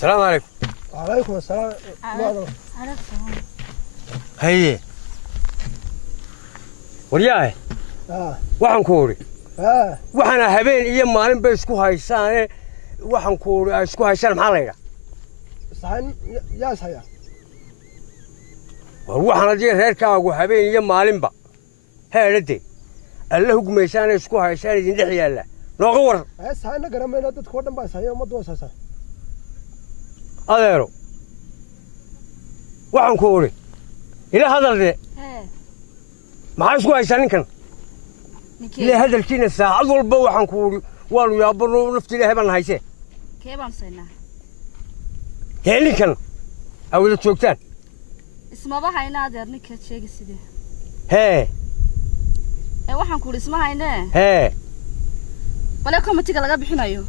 السلام عليكم. وعليكم السلام. هي ورياه waxaan ku ori waxaan habeen iyo maalin bay isku haysaan waxaan ku ori ay isku haysaan maxaa la yiraahdaa sahan yaas haya waxaan adii reerkaagu habeen iyo maalinba heerade alla hugmeysaan isku haysaan idin dhex yaala nooga war sahan garamayna dadku oo dhan baa sahay umad waasasa adeero waxaan ku ori ila hadalde maxaa isku haysaan ninkan إلى هذا الكين الساعة أول بوا حنقول والو يا برو نفتي له هبنا هايسه كيف أنسينا يعني كان أول تشوكتان اسمه بقى هاي نادر نكت شيء كسيده هي واحد نقول اسمه هاي نه هي بلاكم تيجي لقى بحنايو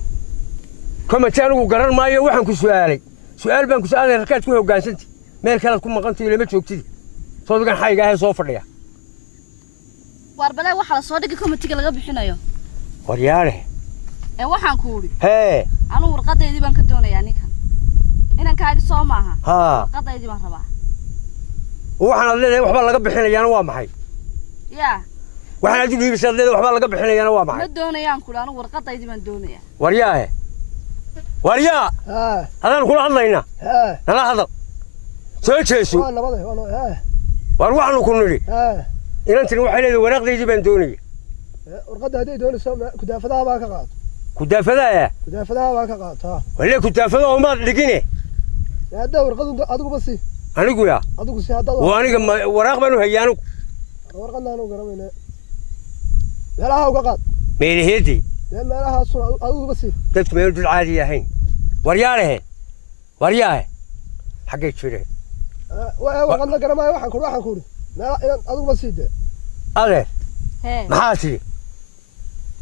كم تانو قرر ما يو واحد سؤال بنك سؤال ركعت كوه وجالسنتي ما كانت كم مقنتي لما تشوكتي صوت كان حاجة هاي صوفر ليها واربلا waxa la soo dhigay committee laga bixinayo waryaare waxaan ku uri anu warqadeedii baan ka doonayaa ninka inaan kaaga soo maaha warqadeedii baan rabaa waxaan leeyahay waxba laga bixinayaana waa maxay waxaan aad u dhiibisay leeyahay waxba laga bixinayaana waa maxay ma doonayaan kula anu warqadeedii baan doonayaa waryaa hadaan kula hadlayna nala hadal soo jeeso war waxaan ku niri إنتي نوحي لي ورق ذي جبان دوني. ورقة هذي دوني سام كدافع باك قاط. كدافع يا. كدافع باك قاط ها. ولا كدافع وما لقيني. هذا ورقة أدوك بسي. أنا قويا. أدوك بسي هذا. وأنا كم ورق بنو هيانو. ورقة نانو كرامينه. لا لا هو قاط. مين هدي؟ لا لا ها صور أدوك بسي. تبت مين دول عادي الحين. ورياره. ورياه. حقيت شري. ورقة كرامي واحد كوري. لا أدوك بسي ده. أغير. محاسي.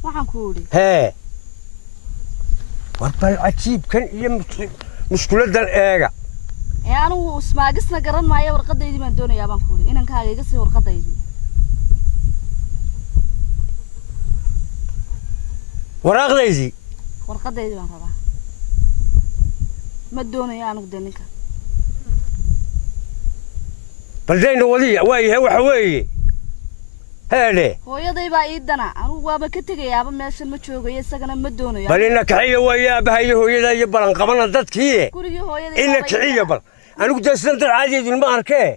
waxaan ku uri warbal cajiib kan iyo mushkiladan eega aanu ismaagisna garan maayo warqadeedii baan doonayaa baan ku uri inaan kaaga iga sii warqadeedii waraqdeedii baan rabaa ma doonayo anigu ninka baldayna wadiya waayahay waxa weeye هذا hooyaday baa ii dana anigu waaba ka tagayaaba meesha ma joogayo isagana ma doonayo bal ina kaxiyo waya bahayo hooyada iyo balan qabana dadkii gurigi hooyaday ina kaxiyo bal anigu dadsan dad caadi ma arkay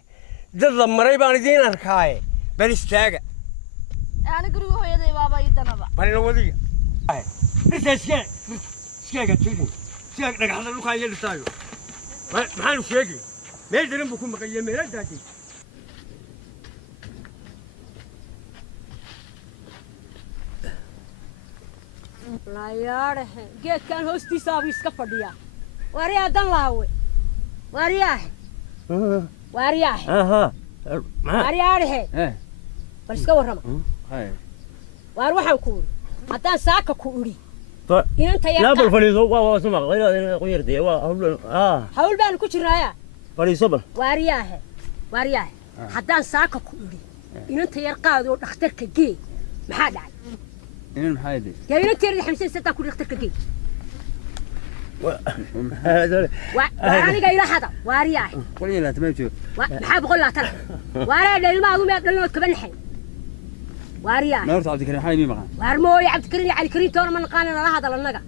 dad la maray baan idin arkay bal istaaga ani gurigi hooyaday baaba ii danaba bal ina wadiya iskaaga tidin iskaag dhagaxda dhulka iyo dhistaayo maxaan sheegay meel daran buu ku maqayay meel daadin لا ياره جيت كان هوستي صابي اسكفديا واريا دن لاوي وارياه وارياه وارياه ره بل اسكا ورما وار waxaan ku uri hadaan saaka ku uri inta yaa لا بل فليسو waa suma qeyra qoyirtay waa hawl baan ku jirnaa faliiso bal wariyaah hadaan saaka ku uri inta yar qaado dhakhtarka gee maxaa dhacay إنن حايدي. يا بني تيري حمسين ستة كل يخترك كي. وأنا جاي لحظة وارياه. قولي لا تمام شو. بحب أقول لا ترى. وارياه لأن ما أقوم يقولون كبن حين. وارياه. ما رحت عبد الكريم حاي مين مكان. وارموي عبد الكريم على الكريم تورا من قانا هذا للنجا.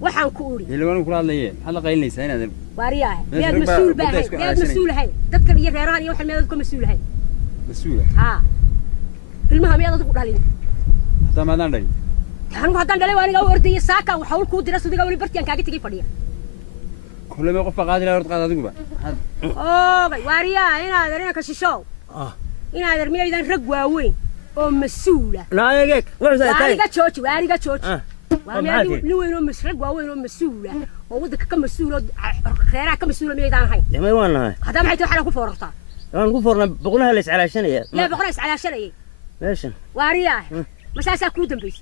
وحن كوري. اللي وانا كل هذا حلا قايل لي سنة ذا. وارياه. يا مسؤول بهاي. يا مسؤول هاي. تذكر يا فيران يوحنا ما يذكر مسؤول هاي. مسؤول. المهم يا تقول عليه. ما دندري. أنا هذا دندري وأنا جاي أردي ساكا وحاول كود درس ودي جاي برتي أنا كاجي تجي فديا. كل ما يقف قادر أرد قادر تقول واريا هنا درينا كشيشو. هنا درمي إذا رجوا وين مسؤولة. لا يجيك. واريا تشوش واريا تشوش. واريا نوين مسرق وين مسؤولة. وودك كم مسؤولة خيرك كم مسؤولة ميدان هاي. يا ما يوانا. هذا ما حيتو حنا كفورتا. أنا كفورنا بقولها ليش على شنية. لا بقولها على شنية. ليش؟ واريا. مش أسا كودم بيس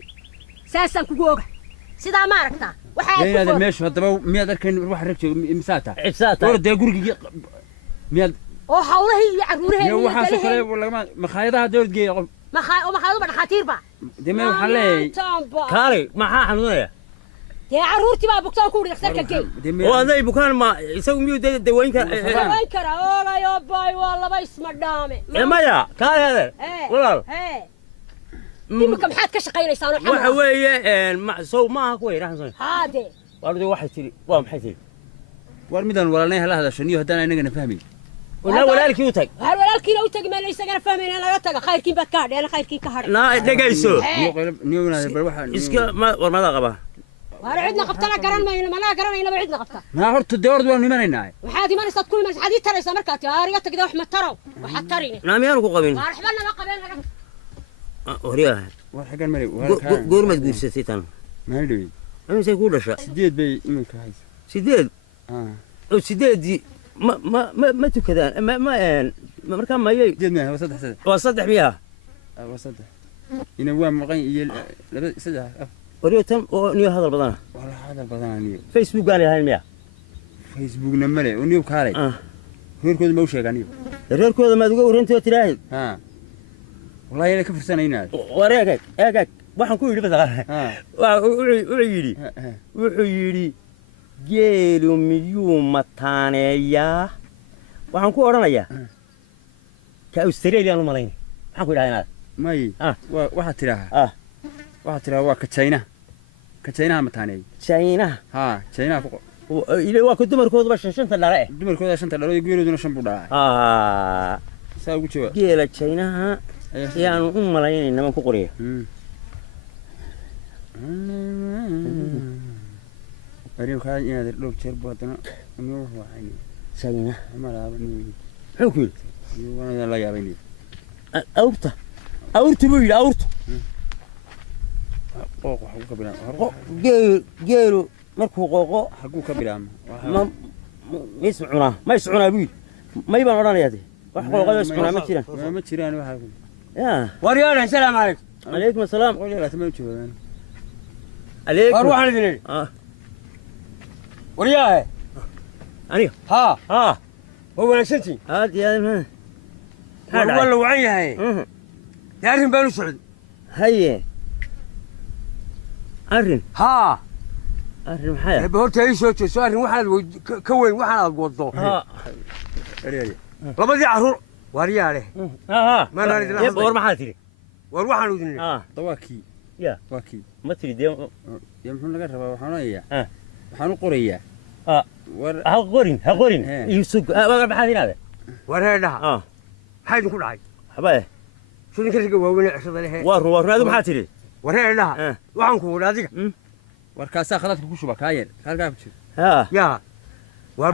ساسا كوجوجا سيدا ما ركتا وحاجة هذا ماشي هذا مية ذا كان روح ركشة مساتا مساتا ورد يقولك مية حوله يعروره يا واحد سكر ولا ما خايدها دور جي ما خايدوا بنا خطير با دمي وحلي كاري ما حنوية يا عرورتي ما بكتور كوري اخترك كي وهذا بكان ما يسوي ميو دوين كان وين كرا والله يا باي والله ما يسمع دامي ما يا كان هذا والله يمكن حد كشقينا يسانو حمد waxa weeye ma soo ma ku weerahan هادي wardu waxay tiri waa maxay tiri war midaan walaalnay hala hadashaniyo hadaan inaga fahmin wala walaalkii u tag hal walaalkii u tag meel isagana fahmayna laga taga khayrkii bad ka hadheen khayrkii ka hadhay na dhagayso niyo bal waxa iska war ma qaba war cidna qabtana garan mayna mana garanayna ba cidna qabta ma horta doord waan nimanayna waxaad imanaysaa kulma xadii taraysa markaa taariga tagda wax ma taro waxa tarin naamiyaan ku qabin marxbana ma qabeen laga horiyaha war xagan mari goormad guursatay tan ma dhawey amise ku dhasha sideed bay iminka haysa sideed oo sideedii ma tukadaan ma markaa mayay sideed ma waa saddex miyaa waa saddex ina waa maqan iyo laba saddex wariyo tan oo niyo hadal badana wala hadal badana niyo facebook aan lahayn miyaa facebook na male oo niyo kaalay reerkooda ma u sheeganiyo reerkooda ma uga warantay oo tiraahay والله أنا كيف سنينا وريك إياك waxaan ku yiri badaqan wuxuu yiri geelu miyuu mataaneeyaa waxaan ku oranayaa ka Australia ma malayn waxaan ku idhaahdaa may waxa tiraha waa ka China mataaneey China China ile waa ku dumarkooda shanta dhare dumarkooda shanta dhare geeluduna shan buu dhaay saa ugu jawaab geela China yaanu u malaynayna man ku qoriyo أريد كان ينادر لو تشرب وطنا أمي وهو عيني سينا ما لا بني حكول وأنا لا يابيني أورت بيل أورت قوق حقوق بلام جيرو مركو قوق حقوق بلام ما يسمعنا بيل ما يبان ورانا يا دي وحقول غير يسمعنا ما تشيران واحد يا وريانا السلام عليكم عليكم السلام قول لا تمام تشوف عليكم اروح انا ذنين ورياه أني ها هو نسيتي هاد يا هذا والله وعيها هي يا رين بنو سعود هي أرين محايا بهورتا يسوي سؤال واحد كوين واحد وضو لبدي عرور ورياه له ما نريد لا ور محاتري وروح انا ذنين طواكي يا واكي ما تريد يا محمد laga rabaa waxaan u qorayaa ha qorin yusug maxaad inaade wareedhaha maxay ku dhacay habaye sidin kaliya waaweyn cishada leh warnaadu maxaad tiri wareedhaha waxaan ku wada adiga warkaasa khaladka ku shuba kaayeen halka ku jiro ya war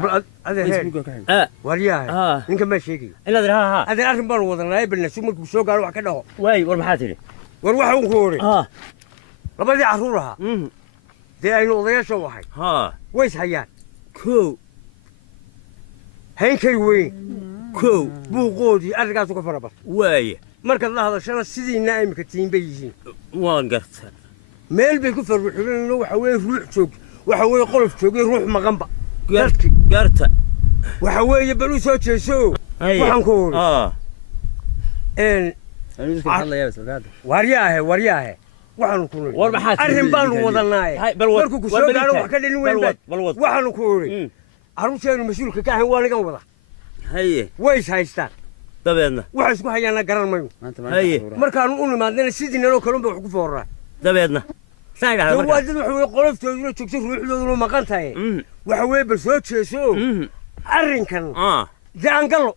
facebook ka hay wariyaha ninka ma sheegay inaad ha adeer arrin baan wadanay bilnaasu markuu soo gaaro wax ka dhaho way war maxaad tiri war waxa uu ku hore labadii caruuraha dee aynu odayaasha wahay ways hayaan kow hayn kari weyn kow buuqoodii arrinkaas uga fara badan waaye markaad la hadashana sidiina imika tiin bay yihiin waan garta meel bay ku farbuxuleen waxa weeye ruux joog waxa weeye qolof joogay ruux maqanba garta waxa weeye bal u soo jeeso waxaan ku hore waryaahe waxaanu ku war maxaad arrin baanu wadanay markuu ku soo gaaro wax ka dhalin weyn waxaanu ku hore carruurteenu mas-uulka ka ahayn waa nagan wada haye ways haystaan dabeedna waxa isku hayaana garan mayno haye markaanu u nimaadnana sidii naloo kalunba wax ku fooraa dabeedna waa dad waxa weeye qoloftooduna joogto ruuxdooduna maqan tahay waxa weeye bal soo jeeso arrinkan jaangallo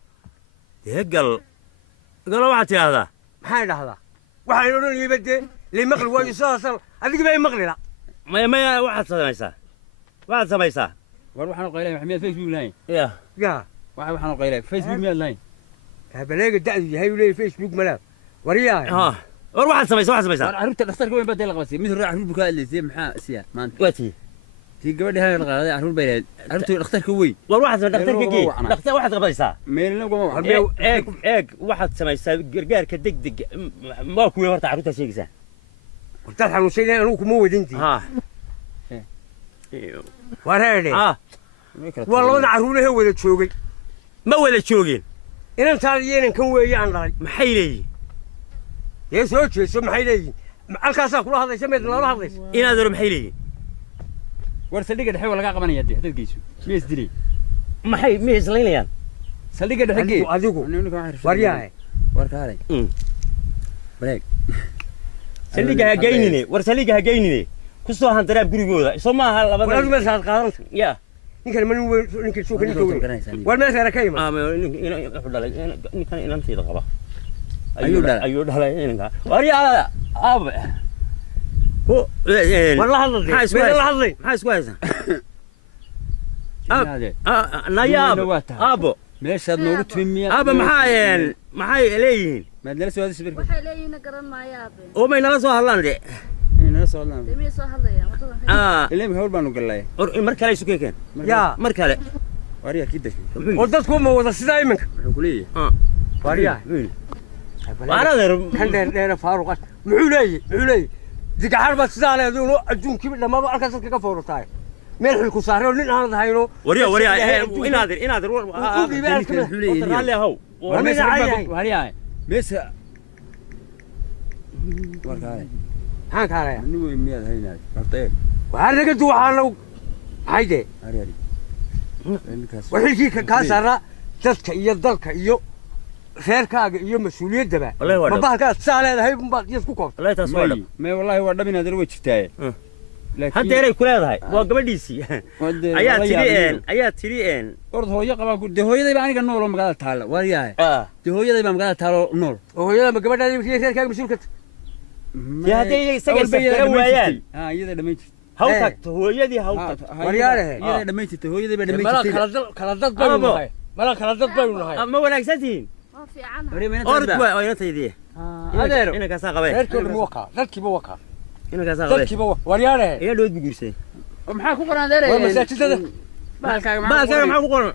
dee galo waxaad tidhaahdaa maxay dhahdaa waxaan odhanayayba dee limaqli waayo sidaasal adiga bay maqli la maya waxaad samaysaa war waxaan qaylay maxamed facebook lahayn ya waxaan qaylay facebook miyaad lahayn habaleega da'du yahay uu leeyahay facebook malaab wariyaa war waxaad samaysaa war arrinta dhakhtarka weyn baa dee la qabasay mid hore carruur buu ka hadlaysay maxaa siya maanta waatii tii gabadhii hal qaaday carruur bay leedahay carruurtii dhakhtarka weyn war waxaad dhakhtarka waxaad qabaysaa meelna goma eeg waxaad samaysaa gargaarka degdeg waa kuwii horta carruurtaa sheegaysaa dad xanuunsanay anugu kuma wadintii wareedhe waa labada carruurahe wada joogay ma wada joogeen inantaada iyo inankan weeye aan dhalay maxay leeyihin dee soo jeeso maxay leeyihin halkaasaa kula hadlaysa meed nala hadlaysa inaad hore maxay leeyihin war saldhigga dhexe waa laga qabanaya dee hadad geyso miis dilay maxay ma islaynayaan saldhigga dhexe gee adigu waryahay war kaalay bareeg saldhigga ha geynine war saldhigga ha geynine ku soo handaraab gurigooda soo ma aha labada war ma saad qaadan ya ninkan man ninkan soo kani joogo war ma saara kayma ninkan inanteeda qaba ayuu dhalay inanka waryaa ab والله هذا maxaa isku haysan nayaab abo meeshaad noogu timiya aba maxay leeyihiin maad nala soo hadisay waxay leeyihiin garan maayaabe oo may nala soo hadlaan de nala soo hadlaan demiyay soo hadlayaan ilaa hawl baanu galay mar kale isu keen ya mar kale wariya kidda oo dadku ma wada sida iminka wuxuu ku leeyahay wariya waanadeer kan dheer faaruq muxuu leeyahay digaxar ba sida leedo adduunkiiba dhamaba halkaas ka foortaay meel xil ku saaro nin aan hayno wariya inaadir raalli ahow wariya meesha war kaalay maxaan kaalay nin weyn miyaad haynaay bartay waxaa naga duwaxaano hayde ariyari wixii ka saara dadka iyo dalka iyo reerkaaga iyo mas'uuliyadaba ma bahalka saaleedahay baad isku koobtay wallahi taas waa dhab ma wallahi waa dhab inaad way jirtaa laakiin hadeeray ku leedahay waa gabadhiisii ayaa tiri ord hooyo qaba de hooyaday baa aniga nool oo magaalada taala wariyahay de hooyaday baa magaalada taalo nool oo hooyada ma gabadhaada iyo reerkaaga mas'uulka ya haday isaga safar waayaan iyada dhameyn jirtay haw tagto hooyadii haw tagto wariyahay iyada dhameyn jirtay hooyaday baa dhameyn jirtay kala dad baynahay mala kala dad baynahay ma wanaagsantiin orod waa inantaydii adeer ina ka saa qabay reerkooda ma waka dadkiiba waka ina ka saa qabay dadkiiba wariyahay ayaa dhood bugursay maxaa ku qoran adeer waa masaajidada baalkaaga maxaa ku qoran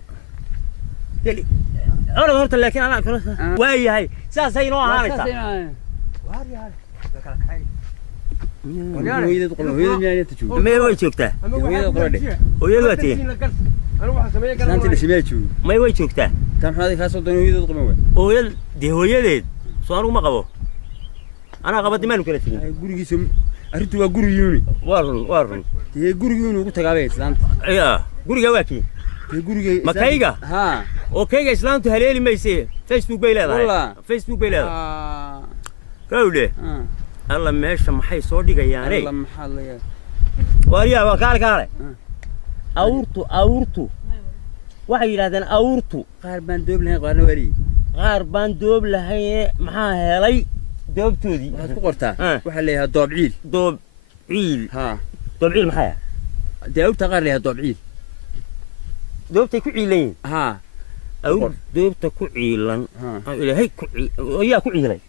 orod horta laakiin ana kala waayahay saasay inoo ahaanaysa wariyahay hooyadeed qolo hooyadeed miyaa inta joogo may way joogtaa hooyadeed qolo dhe hooyadu waa tee anu waxa sameeyay garan saantii dhashimee joogo may way joogtaa tan maxaad ka soo doonay hooyadeed qolo way hooyadeed soo anigu ma qabo anaa qaba dimaanu kala tegin gurigiisa arrintu waa gurigiyuuni waa run dee gurigiyuuni ugu tagaabay islaanta ya guriga waa kii dee guriga ma kayga haa oo kayga islaantu haleeli mayse Facebook bay leedahay Facebook bay leedahay kawde alla meesha maxay soo dhigayaanay alla maxaa laga wariya waa kaale awrtu waxay yiraahdeen awrtu qaar baan doob lahayn qaarna wari qaar baan doob lahayn maxaa helay doobtoodii waxaad ku qortaa waxa leeyahay doobciil haa doobciil maxay dee awrta qaar leeyahay doobciil doobtay ku ciilan haa awr doobta ku ciilan ilaahay ayaa ku ciilay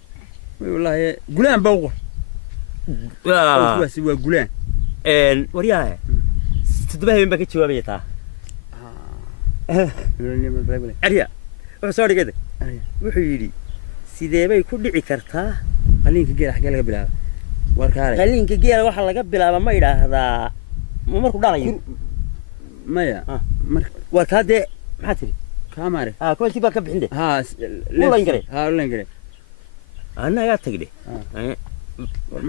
wallahi gulaan bawqo waa gulaan wariyaha toddobaadeen baa ka jawaabaya taa ariya wuxuu soo dhigay wuxuu yidhi sidee bay ku dhici kartaa qaliinka geela xagee laga bilaaba war kaale qaliinka geela waxa laga bilaaba ma idhaahdaa markuu dhalayo maya war kaa dee maxaa tiri kaa maare kuwantii baa ka bixin de ulan gare anna ayaa tagde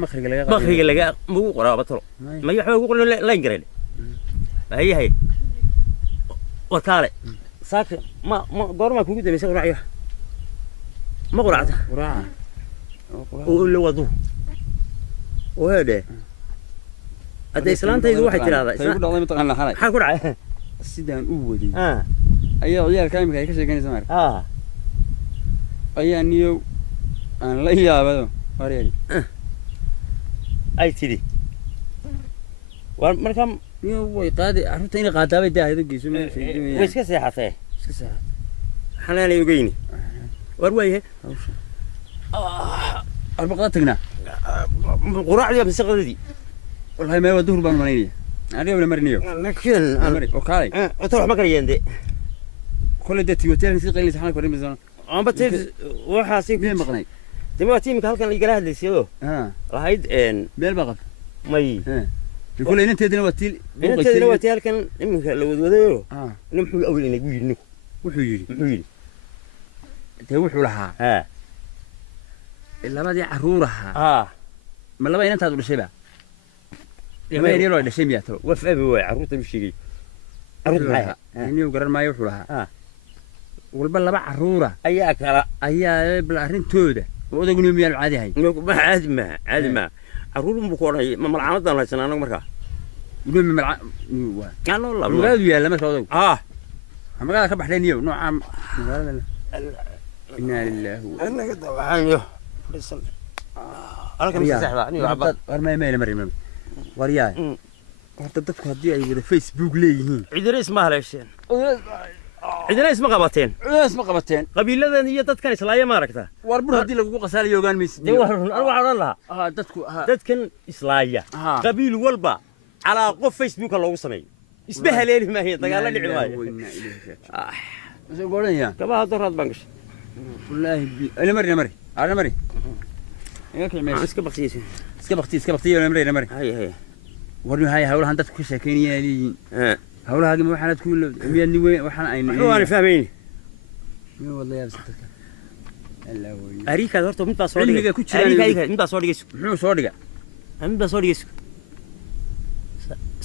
makriga laga mugu qoraa batalo ma waxba ugu qoran layn gareen ayahay war kaale saaka ma goorma kugu dambeysay quraacyo ma quraacda oo la wado oo hade hadda islaantaydu waxay tiraahdaa ku dhaqday mataqaan xalay maxaa ku dhacay sidaan u waday ayaa ciyaalka imika ay ka sheeganaysaa mar ayaa niyow aan la yaabado wareeri ay tidi war marka niyow way qaadi arrinta inay qaadaabay daahida geyso way iska seexatay xanaanay ogeyni war waayahay arbaqada tagnaa quraacdii mise qadadii wallahi ma duhur baan maleynaya aniga wala marniyo laakiin oo kaalay oo wax ma kariyeen de kulli dadti hotel si qeylis xalay korin bisana amba teef waxa si meel maqnay dima tiimka halkan igala hadlaysiyo lahayd meel baqad may kulli inanteedina watil inanteedina watil halkan iminka la wadwadayo nimxuu awil inay gu yidhi wuxuu yidhi te wuxuu lahaa labadii caruur ahaa ma laba inantaadu dhashayba ما يريلو ده شيء مياتو وفأبي واي عروت المشيقي عروت معاها إني وقرر ما يوحولها والبلا بقى عرورة أياك هلا أيا بالأهرين توده وده يقولون ميال عادي هاي ما عادي ما عرور مبكورة ما ملعانة الله سنة أنا مركا يقولون من كان والله ما قالوا يا لما شو هم قالوا كبح لين يوم نوع عام إنا لله أنا قد وحاني بس أنا كم سحبة أنا وعبا ما مري ورياي horta dadku hadii ay wada Facebook leeyihiin cidina ma haleesheen cidina isma qabateen qabiiladan iyo dadkan islaaya ma aragtaa war bur hadii lagu qasaalayo ogaan maysid waxaan lahaa dadkan islaaya qabiil walba ala qof Facebook loogu sameeyo isba haleeli ma hay dagaal dhici maayo soo gooraya kabaha dorad bangash wallahi ana mari iska baqtiyo ana mari hay warna hay hawlahan dadku ka sheekeynayeen hawlaha ma waxaad ku miyad niwe waxaan aynay waan fahmeeyay wallahi absataka alla way arika horta mid baa soo dhigay arika mid baa soo dhigay muxuu soo dhigay mid baa soo dhigay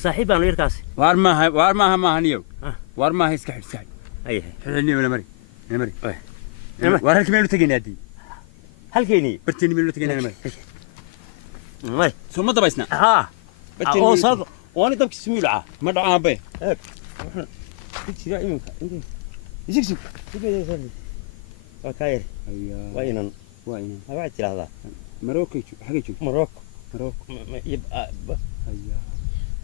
saaxiibaan leerkaas war ma haniyo war ma iska xidh ay xilni wala mari war halkii meel u tagaynaa halkeeni bartini meel u tagaynaa mari soo ma dabaysna oo saad waani dabki smiilaa ma dhacaan bay jira iminka isigsi wakayr waynan waxa tiraahdaa Morocco xagee joog Morocco yibqa ayya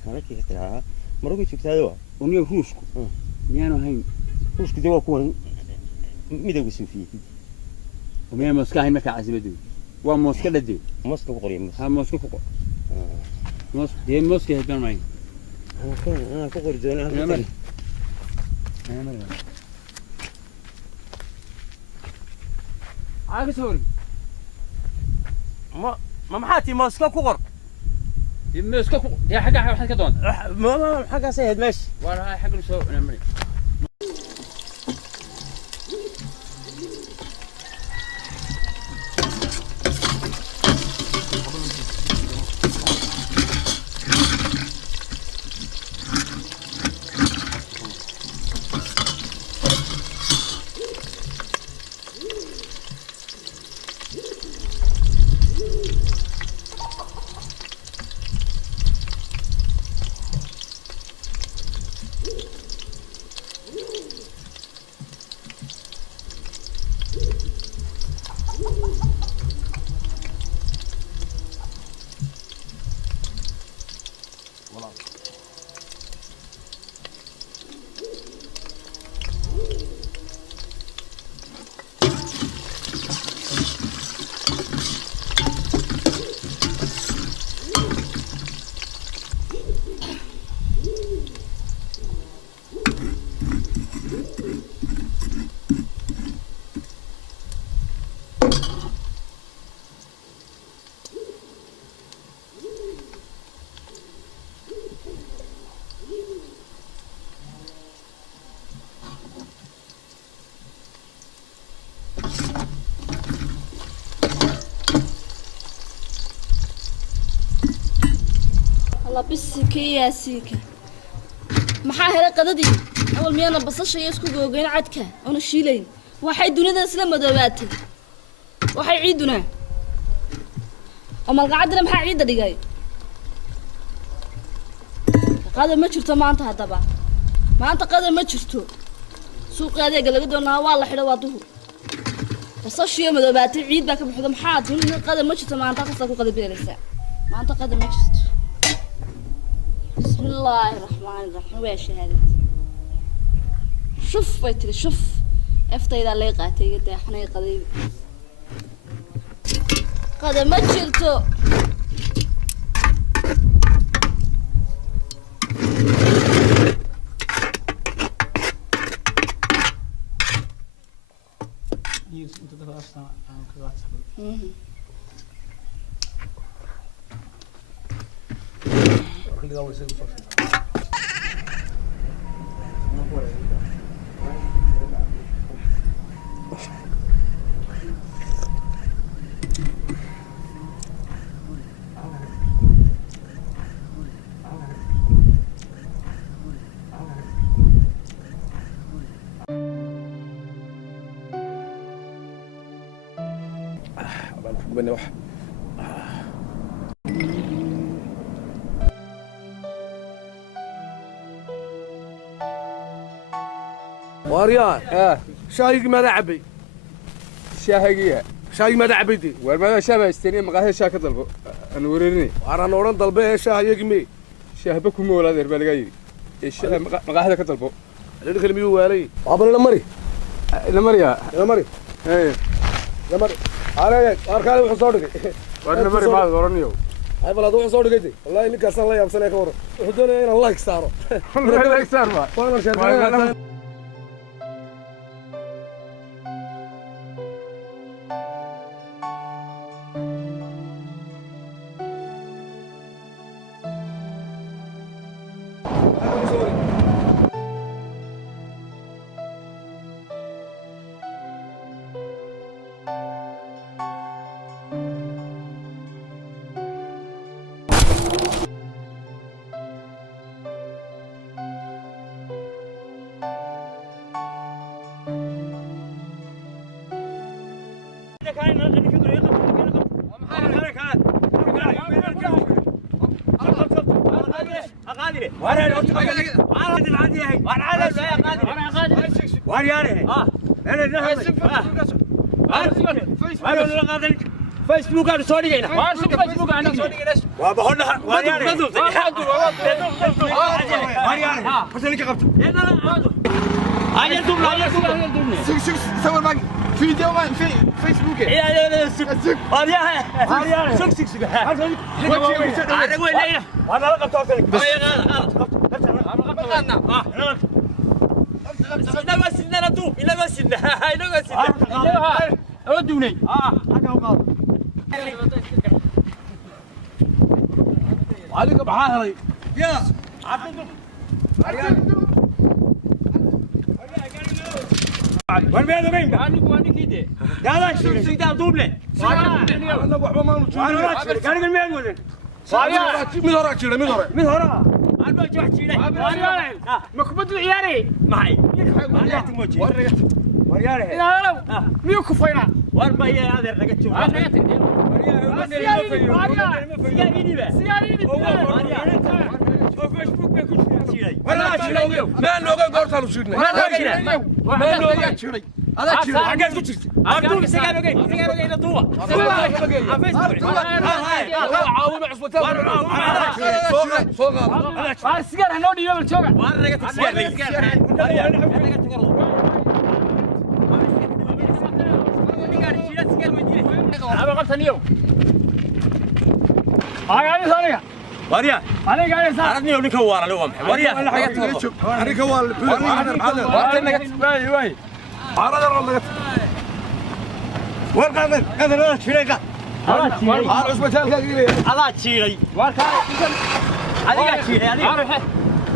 halkii ka tiraahdaa Morocco joogtaado uniyo ruusku miyaanu hayn ruusku jawa kuwan midowga suufiyay ومين موسكا هاي مكان عزيمة وموسكا لدي موسكا بقرية ها موسكا فوق دي موسكا هتبان معي أنا فقر زين أنا مري عاقس هوري ما محاتي موسكا كوغر موسكا كوغر يا حاجة كدون ما حاجة سهل ماشي ولا هاي حاجة نسوي أنا مري بسك يا سيكا محاها قددي أول ميانا بصش يسكو جوجين عدكا أنا شيلين واحد دونا سلام مدواتي واحد عيدنا أما القعدنا محا عيد اللي جاي هذا ما شفته ما أنت هذا ما أنت قادر ما شفته سوق هذا قال قدرنا والله حلو واضحه بصش يوم مدواتي عيد باك بحضر محاد دونا قادر ما شفته ما أنت قصدك قادر بيرسا ما أنت قادر ما شفته بسم الله الرحمن الرحيم ويش هذا شوف بيتري شوف افتى إذا لقيته يدي حني قديم قدم ما شلته بني واحد واريان شاي ماذا عبي شاهقية شاي ماذا عبيتي والماذا شابه استني مقاهي شاكة طلبه أنا وريني أنا نوران طلبه شاي يقمي شاهبكم مولا ذير بالغايري مقاهي كطلبه اللي دخل ميو والي قابل المري المريا المري ايه المري أنا أركان وحصورك والمري ما ورنيو هاي بلا دوح صورك جدي والله إنك أصلا الله يبصر لك ورا وحدوني هنا الله يكسره الله يكسر ما وانا شربان فيسبوك أنا صوري هنا. فيسبوك أنا صوري هنا. وبقولها وارياني. وارياني. بس أنا كقبت. أنا دوم لا دوم. شو سوى معك فيديو ما في فيسبوك. يا وارياني. وارياني. سك. أنا أقول ليه. وأنا لا قبت أكلك. بس. إلا بس إننا دوم. إلا بس إننا. إلا بس إننا. أودوني. أنا وقال. عليك بحاهري يا عبدو وين بينو مين؟ أنا كده. يلا شو سيدا دوبله. أنا وحبا ما نشوف كان من مين ولد؟ من هراك شيله من هراك من هرا. أنا بجوا حكينا. مكبوت العياري معي. ورياري. لا ميو كفينا. واربعة هذا رجعت شو. فيسبوك بيكون شيء. ولا شيله ما نوقع قرطان وشيله ما نوقع شيله هذا شيله حاجة كتير. أبدو سيجارو جاي نطوع. عاون عصبته فوق السيجار هنودي يوم الشوكة. وانا رجعت السيجار. أنا قلت اليوم. هاي ثانية. وريا. أنا قاعد أسمع. أردني أقول لك هوارة لو أمح. وريا. أنا كوال. وي. هذا والله. ورقة هذا شيء هذا عصبته الكبيرة. هذا شيء. ورقة. هذا شيء. هذا.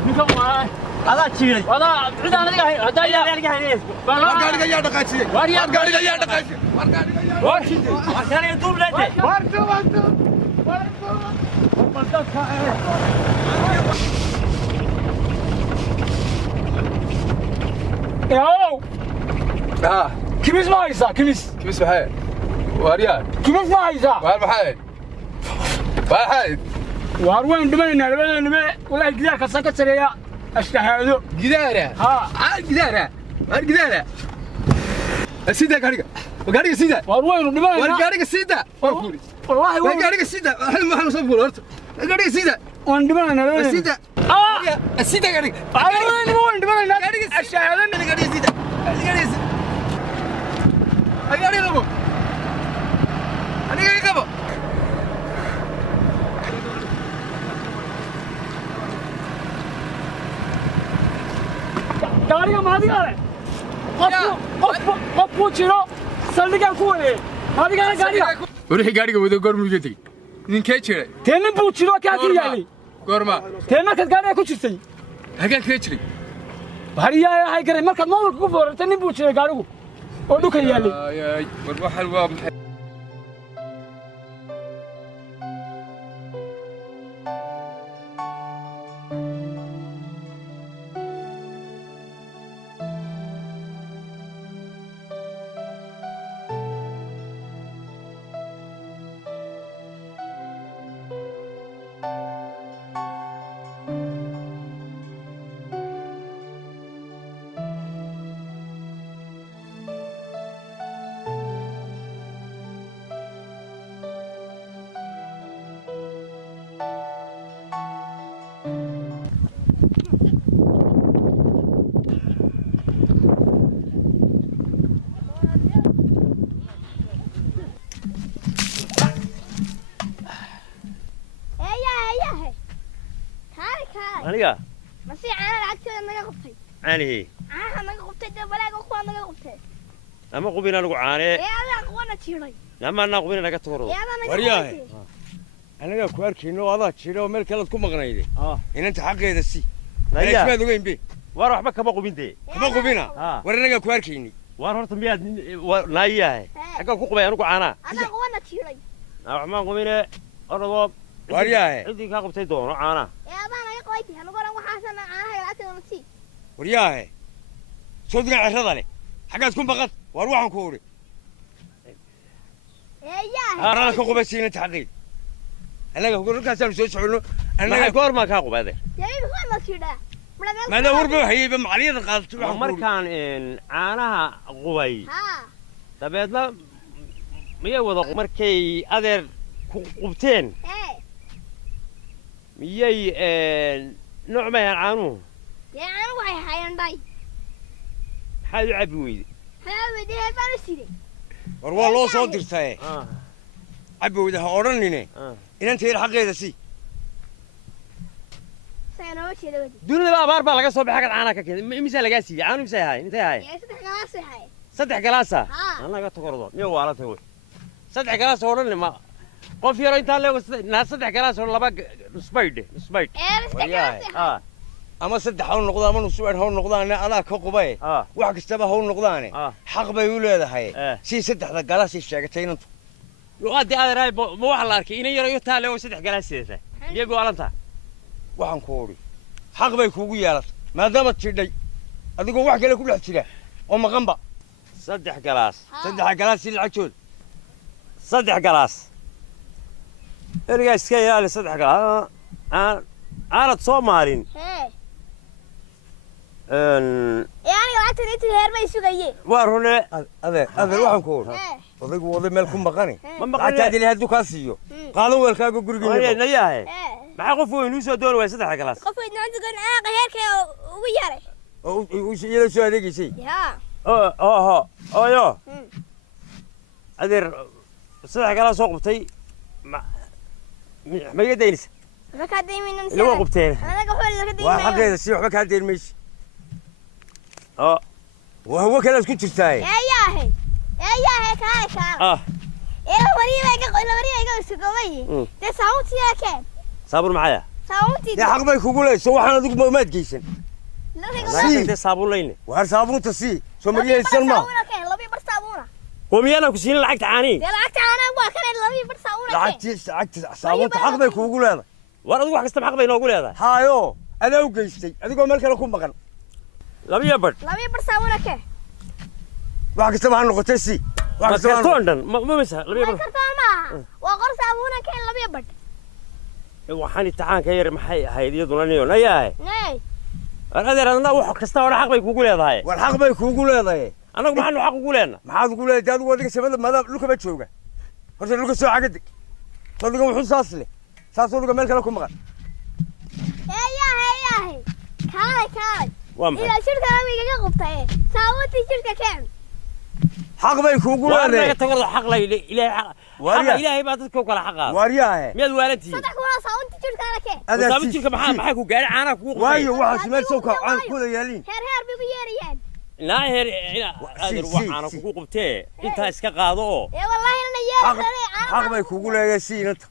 نكمل. هذا شيء. هذا عدا أنا هذا يا. قاعد يا دقاتي. قاعد يا دقاتي. واركان يدوب لاتي. واركو. ياو كميس ما يسا كميس بحال واريان كميس ما يسا وار بحال وين دمنا ولا جدار كسكت سريا اشتهادو جداره جداره السيده قاريك سيده وين دمنا قاريك سيده والله قاريك سيده ما نصبر هرت قاريك سيده وين دمنا السيده السيده قاريك وين دمنا قاريك الشهاده قاريك سيده قاريك ابو انا قاريك ابو gaariga maadiga qofku jiro saldhigaan ku wareey maadigana gaariga wixii gaariga wada goormuu jeetay ninkee jiray teena buu jiro ka ku yaalay goorma teena markaad gaariga ku jirtay hagaan kee jiray bariyaa hay garay markaad moolka ku foorartay nin buu jiray gaarigu oo dhuka yaalay ay war waxal waa maxay aniga masi caana lacagteeda naga qabtay caanihi caanaha naga qabtay dee balaaga kuwa naga qabtay ama qubin anigu caane adaa kuwana jiray ama anaa qubin naga tagoro waryahay anaga ku arkayno adaa jiro meel kale ku maqnayde inanta xaqeeda si ismaad ogeyn be war waxba kama qubintee kama qubina war anaga ku arkayni war horta miyaad naayahay xagga ku qubay anigu caana adaa kuwana jiray waxmaan qubine orado waryahay cidii ka qabtay doono caana adaa naga qayti anigu oran waxaasana caanaha lacagteeda nasi waryahay sodga cirada leh xagaad ku maqad war waxaan ku uri arana ka qubasiina taqiid anaga horkaasaan soo socono anaga goorma ka qubade yahay waxaan jira maada warba hayba macaliyada qaadto waxaan markaan caanaha qubay dabeedna miyay wada markay adeer ku qubteen miyay nooc ma yahan caanuhu yaa caanu waxay hayaan dhay maxaad u cabbi weyde haawedee baan sidii war waa loo soo dirtay cabowda ha odhanine inanta yar xaqeeda si dunida abaar baa laga soo baxay xagad caanaha ka keenay imisa lagaa siiyey caanu imisa yahay intay yahay saddex galaasa anaga tagordo miya waala tago saddex galaas oo dhan ma qof yaro inta leego saddex galaas oo laba nusbayd ama saddex hawl noqdo ama nusbayd hawl noqdaan adaa ka qubay wax kastaba hawl noqdaan xaq bay u leedahay si saddexda galaas sheegatay inantu waadi adeeray ma waxa la arkay inay yaro iyo taa leego saddex galaas sideeta iyagu alanta waxaan ku ori xaq bay kuugu yeelatay maadaama tidhay adigoo wax kale ku dhex jira oo maqanba saddex galaas si lacagtood saddex galaas erigaa iska ilaali saddex galaas aanad soo maarin yani lacagtan intii heer bay sugayeen waa rune adeer waxaan ku ori odaygu waday meel ku maqani lacagtaad ilaahay hadduu kaa siiyo qaado weelkaaga gurigiina nayahay maxaa qof weyn u soo dooni waaya saddex galaas qof weyn naadigan aaqa heerkee ugu yaray iyada soo adeegaysay oyo adeer saddex galaas soo qubtay ma iga daynaysa ila waa qubteen waa xaqeeda si waxba kaa dayn maysa waa hawo kalead ku jirtaaye eeyaahe kaale ila wariibay sugaway dee saawuntiyaa keen saabuun maxaya saawuntii dee xaq bay kugu leyso waxaan adigu maad geysan dee saabuun layne waar saabuunta sii soo mariyaysan ma وميانا كسين لعقت عاني يا لعقت عاني وكان لبي برساونا لعقت صابونت حق bay kuugu leedahay war adigu wax kasta xaq bay noogu leedahay haayo adaa u geystay adigoo meel kale ku maqan labiya barsaawna ke wax kasta ma noqotay si wax kasta toondan ma misa labiya bar kartama waa qorsaawna ke labiya bad waxaan tacaanka yar maxay ahayd iyaduna niyo nayahay adeerna wax kasta oo xaq bay kuugu leedahay war xaq bay kuugu leedahay anagu maxaanu xaq ugu leena maxaad ugu leedahay adigu wadiga sabada madab dhulka ba jooga horta dhulka soo cagad wadiga wuxuu saas leh saas wadiga meel kale ku maqan kaale ila shirka amiga qabtay saawati shirka keen xaq bay kuugu leedahay wanaga tagordo xaq lay ilaahay baa dadka kala xaqaa wariyahay miyad waalantii saddex kuna saawati shirka la keen saawati shirka maxay ku gaari caana ku qofay waayo waxa meel soo ka caan ku yaalin heer bigu yeeriyeen لا هير أدر وحنا كوكو قبتة أنت إسكا قاضو يا والله أنا يا حق ما يكوكو لا يسين أنت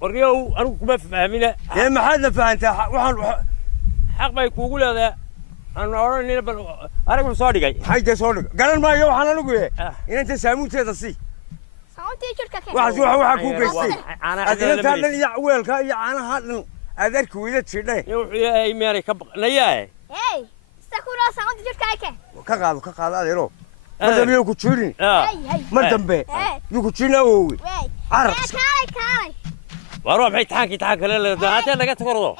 وريو أنا كوكو فهمينا يا ما حد فهمت حق ما يكوكو لا أنا أوراني أنا كل صادق جاي حاجة صادق قال ما يو حنا نقول إن أنت ساموت هذا الشيء ساموت شركة كذا واحد كوكو يسين أنا هذا يا أول كا يا أنا هذا هذا كويلة شيء يا إيماري كب نياه استكورا ساموت شركة كذا ka qaado adeero madam iyo ku jirin madambe iyo ku jirina oo ar kaale waro maxay taanki la daata laga tagordo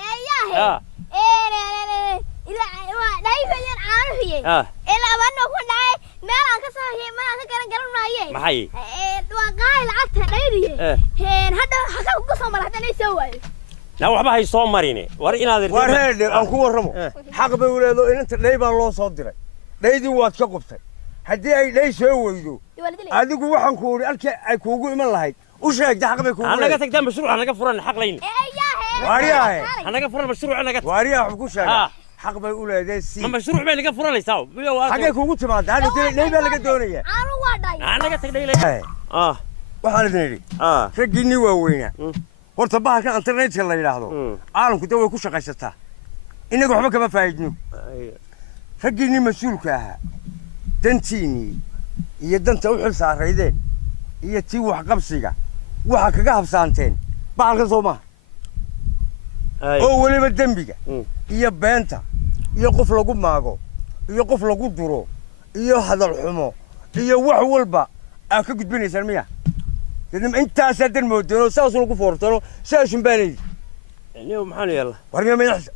ila waa dayfayan caanahiye ila bano ku dhacay meel aan ka soo hiyay ma ka garanaaye maxay waa qaay lacagta dhayriye hadda xaqa ku soo marxdan ay soo waayo لا waxba hay soo marine war inaad war heed aan ku warramo xaq bay u leedo inta dhay baa loo soo diray dhaydii waad ka qubtay haddii ay dhay soo weydo adigu waxaan ku uri alkii ay kuugu iman lahayd u sheeg xaq bay kuugu anaga tagtaan mashruuc anaga furan xaq layn وارياه أنا قفل المشروع أنا قلت وارياه حكوش حق بيقول هذا السي المشروع بين قفل لي ساو حقك وقلت ما هذا ليه بقى لقى دونية أنا قلت لي waxaan idin idhi raggiinni waaweynaa horta bahalkan internetka la yidhaahdo caalamku dee way ku shaqaysataa innaga waxba kama faa'idno raggiinni mas-uulka ahaa dantiinnii iyo danta u xil saaraydeen iyo tii waxqabsiga waxa kaga habsaanteen bahalkan soo maaha oo weliba dembiga iyo beenta iyo qof lagu maago iyo qof lagu duro iyo hadal xumo iyo wax walba aa ka gudbinaysaan miya انت سادر مودينو ساسو لو فورتانو ساشن بالي اليوم محل يلا ورمي ما يحس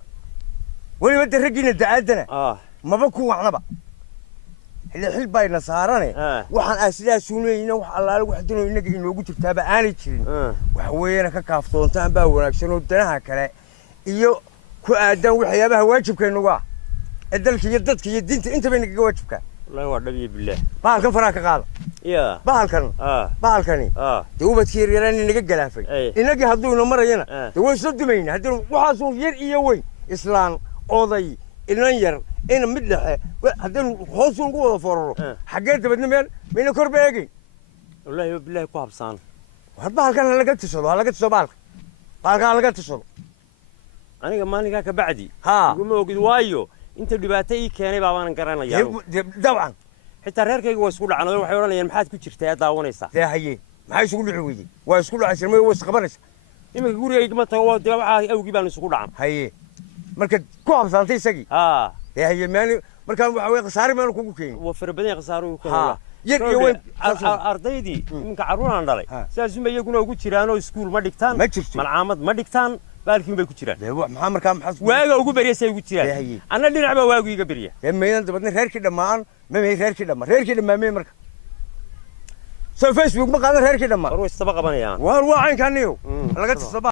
ولي ود رجينا دعادنا ما بكون وحنبا اللي حل باينا سهراني waxaan aasidaa suunayna wax allaale wax dino inaga inoogu jirtaaba aanay jirin wax weeyana ka kaaftoontaan baa wanaagsan oo danaha kale iyo ku aadan waxyaabaha waajibkeenu waa dalka iyo dadka iyo diinta inta bay naga waajibka والله ودبي بالله bahalkan faraha ka qaada يا bahalkani dee ubadkii yaryaraan inaga galaafay inagii hadduu ina marayana dee way isla dumayna haddii waxaasuu yar iyo weyn islaan oday inan yar ina mid dhexe haddii hoos ugu wada fororo xaggee dabadna meel mayna kor ba eegayn والله بالله ku habsaan war bahalkan laga tisado laga tiso bahalkan laga tisado aniga maalinka ka bacdi iguma ogid waayo inta dhibaato ii keenay baabaan garanayaa dabcan xitaa reerkayga waa isku dhacnay waxay oranayaan maxaad ku jirtaa daawanaysaa dee haye maxay isugu dhici weyday waa isku dhacaysan may way isqabanaysa iminka gurigayga ma tago dee waxa awgii baan isugu dhacan haye marka ku habsaantay isagii dee haye maani marka waxa way khasaare maanu kugu keenin waa farabadan khasaaro uu keenay yar iyo weyn ardaydii iminka caruuraan dhalay sidaas uma iyaguna ugu jiraanoo iskuul ma dhigtaan malcaamad ma dhigtaan baalkiin bay ku jiraan maxaa markaa maxaa waaga ugu bariysay ugu jiraan anna dhinac baa waagu iga bariya meedan dabadna reerkii dhamaan reerkii dhamaan marka soo Facebook ma qaadan reerkii dhamaan war way istaba qabanayaan waa caynkaaniyo laga tisaba